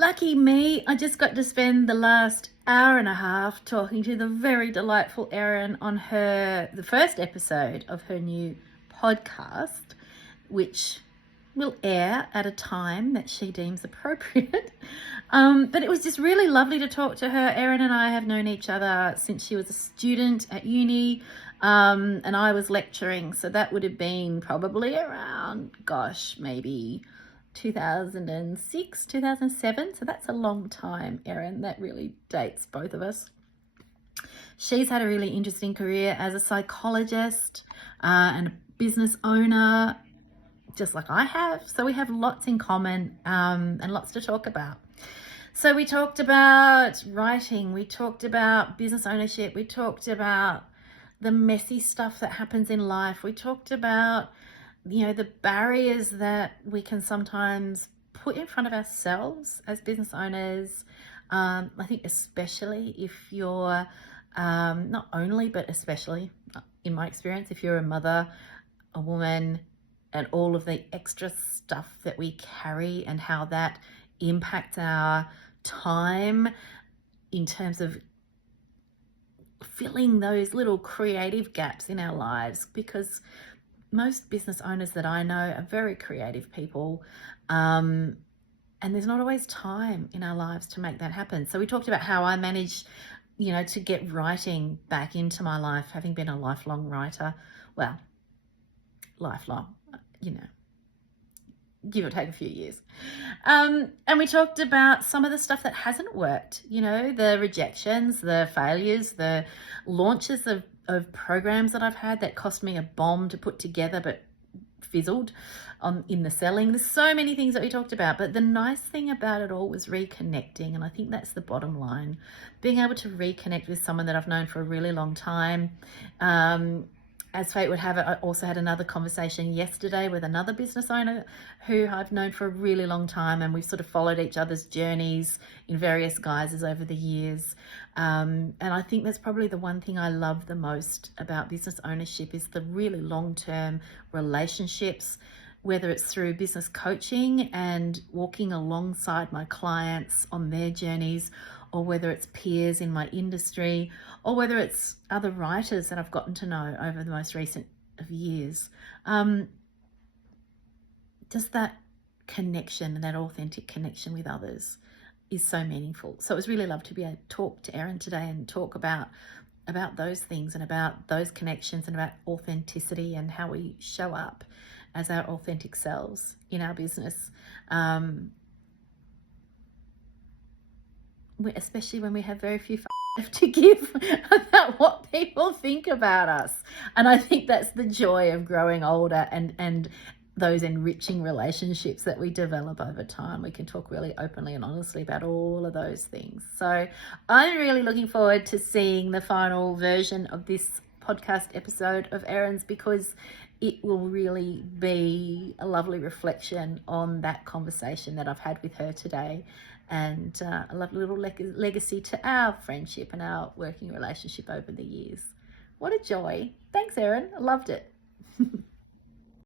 Lucky me, I just got to spend the last hour and a half talking to the very delightful Erin on the first episode of her new podcast, which will air at a time that she deems appropriate. But it was just really lovely to talk to her. Erin and I have known each other since she was a student at uni, and I was lecturing. So that would have been probably around, maybe 2006, 2007. So that's a long time, Erin. That really dates both of us. She's had a really interesting career as a psychologist and a business owner, just like I have. So we have lots in common and lots to talk about. So we talked about writing, we talked about business ownership, we talked about the messy stuff that happens in life, we talked about, the barriers that we can sometimes put in front of ourselves as business owners. I think especially if you're, not only, but especially in my experience, if you're a mother, a woman, and all of the extra stuff that we carry and how that impacts our time in terms of filling those little creative gaps in our lives, because most business owners that I know are very creative people, and there's not always time in our lives to make that happen. So we talked about how I managed, to get writing back into my life, having been a lifelong writer. Well, lifelong, give or take a few years. And we talked about some of the stuff that hasn't worked, the rejections, the failures, the launches of programs that I've had that cost me a bomb to put together but fizzled in the selling. There's so many things that we talked about, but the nice thing about it all was reconnecting, and I think that's the bottom line. Being able to reconnect with someone that I've known for a really long time. As fate would have it, I also had another conversation yesterday with another business owner who I've known for a really long time, and we've sort of followed each other's journeys in various guises over the years. And I think that's probably the one thing I love the most about business ownership is the really long-term relationships, whether it's through business coaching and walking alongside my clients on their journeys, or whether it's peers in my industry, or whether it's other writers that I've gotten to know over the most recent of years. Just that connection and that authentic connection with others is so meaningful. So it was really lovely to be able to talk to Erin today and talk about those things and about those connections and about authenticity and how we show up as our authentic selves in our business. Especially when we have very few to give about what people think about us. And I think that's the joy of growing older and those enriching relationships that we develop over time. We can talk really openly and honestly about all of those things. So I'm really looking forward to seeing the final version of this podcast episode of Erin's, because it will really be a lovely reflection on that conversation that I've had with her today, and a lovely little legacy to our friendship and our working relationship over the years. What a joy. Thanks, Erin. I loved it.